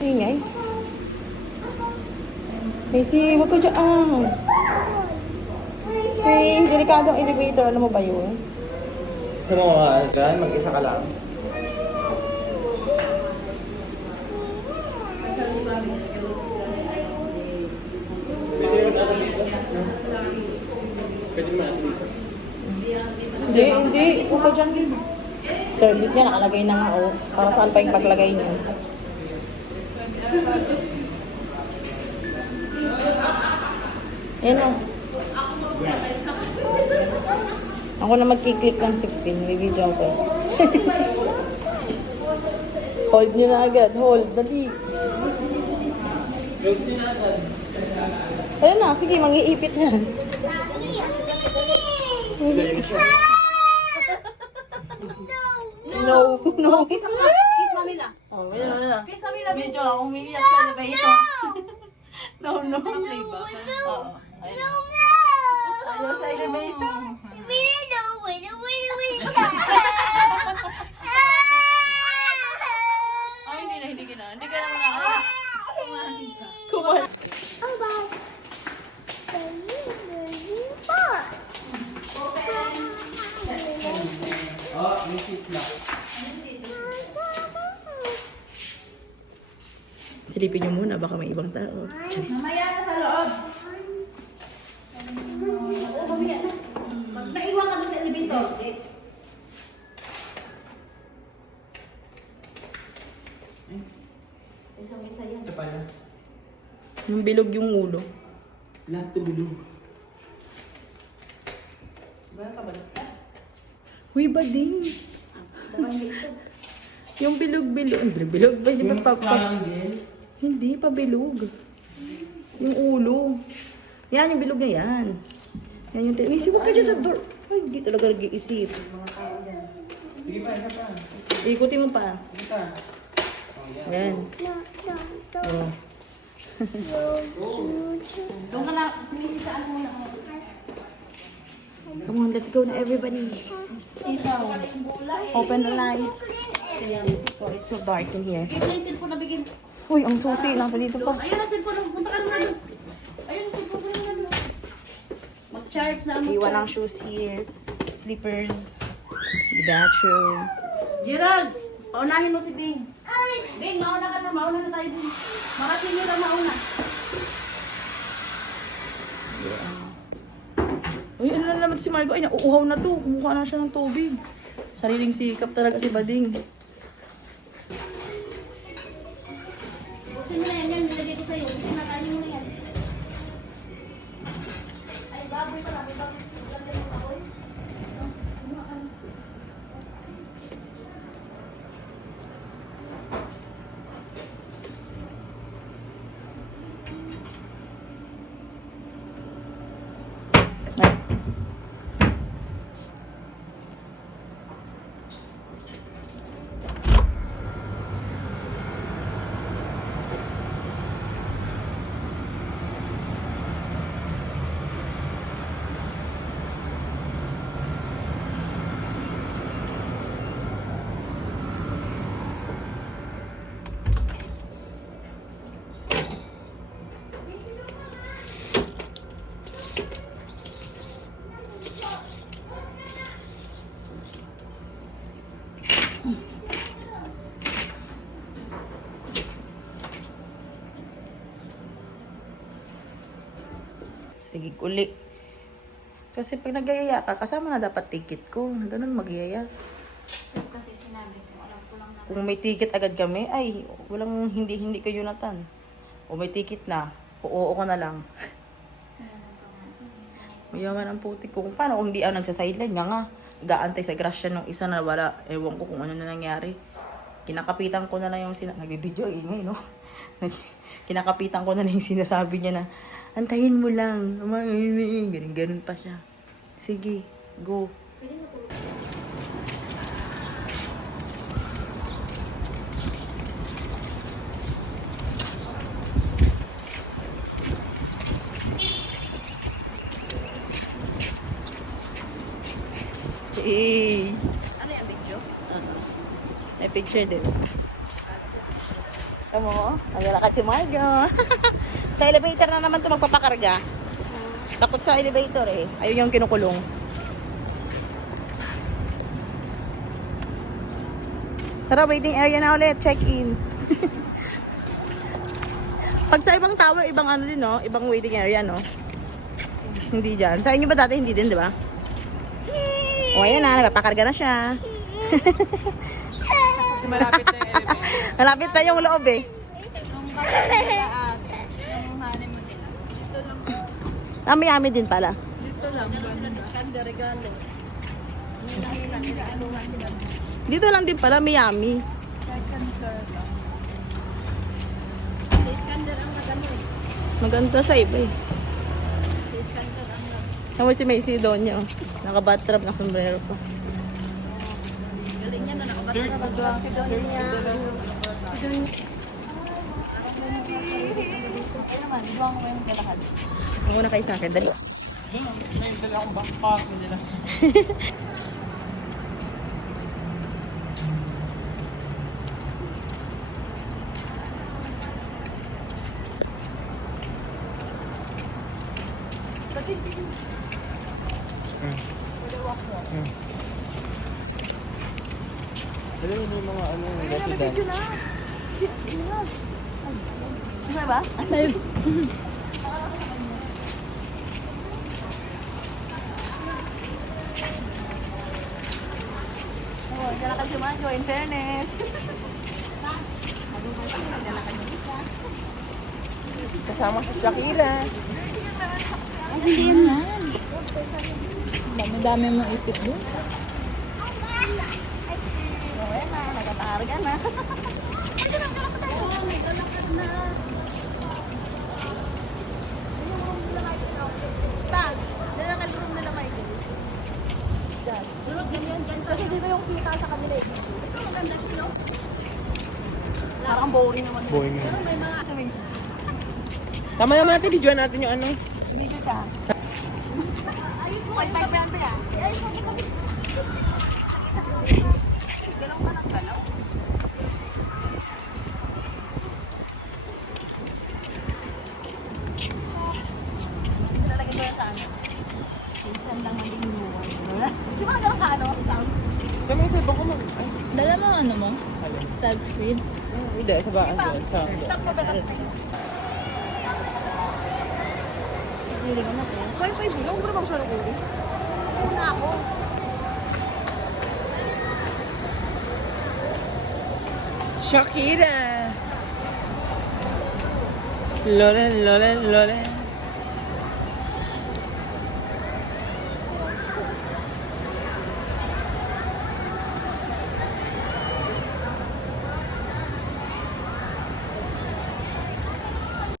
Ingay. Macy, wag ko dyan. Okay, delikado ang elevator. Alam mo ba yun? Gusto mo dyan? Mag-isa ka lang? Pwede mo dito? Hindi. Wag ko dyan. Service niya, nakalagay na nga. Oh. Para saan pa yung paglagay niya? Yan o. Ako na magkiklik ng 16. May video ako. Hold nyo na agad. Hold. Dali. Ayun na. Sige, mangiipit yan. No. Kiss Mamila. Oh, wala. Kiss Mamila. Video ako. Umiiyak sa elevator. No. Play ba? Oo. Ayaw sa elevator. Ay, hindi ka na. Hindi ka naman na. Kumain. Oh, may seat na. Silipin niyo muna, baka may ibang tao. Cheers. Mamaya na sa loob. Oo, mamaya na. Naiwan ka doon sa elevator. Isang-isa yan. Ito pala. Yung bilog yung ulo. Lahat tumulog. Bayan ka ba? Uy, bading. Daman dito. Yung bilog-bilog. Bilog ba? Hindi pa Parang din. Hindi pa bilog. Yung ulo. Yan, yung bilog na yan. Yan yung May huwag ka dyan sa door. Ay, hindi talaga nag-iisip. Sige pa, isa pa. Ikutin mo pa. Sige pa. Yan. Oh. Doon ka lang. Sumisi saan mo na. Come on, let's go na everybody. Ikaw. Open the lights. Oh, it's so dark in here. Give mo yung cellphone na bigyan. Uy, ang susi. Nasa dito pa. Ayun na cellphone. Punta ka naman doon. Ayun na cellphone ka naman doon. Mag-charge na. Iwan ang shoes here. Slippers. The bathroom. Gerald, paunahin mo si Bing. Bing, mauna ka na. Mauna na tayo, Bing. Makasinyo na mauna. Uy, ano na naman si Margo? Ay, nauuhaw na to. Kumukha na siya ng tubig. Sariling sikap talaga si Bading. Buksin mo na yan. Yan, nilagay ko sa'yo. Sinakain mo na yan. Ay, baboy pala. May baboy. Lagay mo baboy. Ay. Sige, uli. Kasi pag nagyayaya ka, kasama na dapat ticket ko. Ganun magyaya. Kasi sinabi ko, alam ko lang na. Kung may ticket agad kami, ay, walang hindi kayo Jonathan. O may ticket na, oo ko na lang. Mayaman ang puti ko. Kung paano kung di ako nagsasideline nga. Gaantay sa grasya nung isa na wala. Ewan ko kung ano na nangyari. Kinakapitan ko na lang yung nagbibideo, ingay, no? Kinakapitan ko na lang yung sinasabi niya na, antayin mo lang. Ganun pa siya. Sige, go. Hey. Ano yung video? May picture din. mo, naglalakad si Margo. Sa elevator na naman to magpapakarga. Takot sa elevator eh. Ayun yung kinukulong. Tara, waiting area na ulit. Check-in. Pag sa ibang tower, ibang ano din, no? Ibang waiting area, no? Hindi dyan. Sa inyo ba dati hindi din, di ba? O, ayan na. Napapakarga na siya. Malapit na yung elevator. Malapit na yung loob eh. Yummy din pala. Dito lang din pala, Miami. Maganda sa iba eh. Tama si Macy doon niya. Naka-bathrobe, naka-sombrero pa. Ang una kayo sa akin, dali. May dala akong backpack nila. Alam mo yung mga ano, residents. Ano ba? Oh, lalakad si Margo, in fairness. Kasama si Shakira. Ay, hindi yan yan. Dami-dami mong ipit doon. Okay na, nagkatarga na. Kasi dito yung kita sa kanila eh. Ito maganda siya, no? Parang boring naman. Boring Pero naman. may mga swimming. Tama naman natin, videoan natin yung ano. Sumigil ka. Ayos mo kayo, tayo pa yan. Ayos mo ko. Galaw ka ng galaw. Nilalagay ko yan sa ano? Minsan lang ang inuwan. Di ba nagkaroon ka ano? Kami sa ibang kumag... Ay, Dala mo ano mo? alin? Sunscreen? Hindi, sa baan dyan. Sa... Stop mo ba ka? Isnili ko na po. Kaya pa ibulong, pero bang siya ulo? Una ako. Shakira! Lolen, lolen, lolen.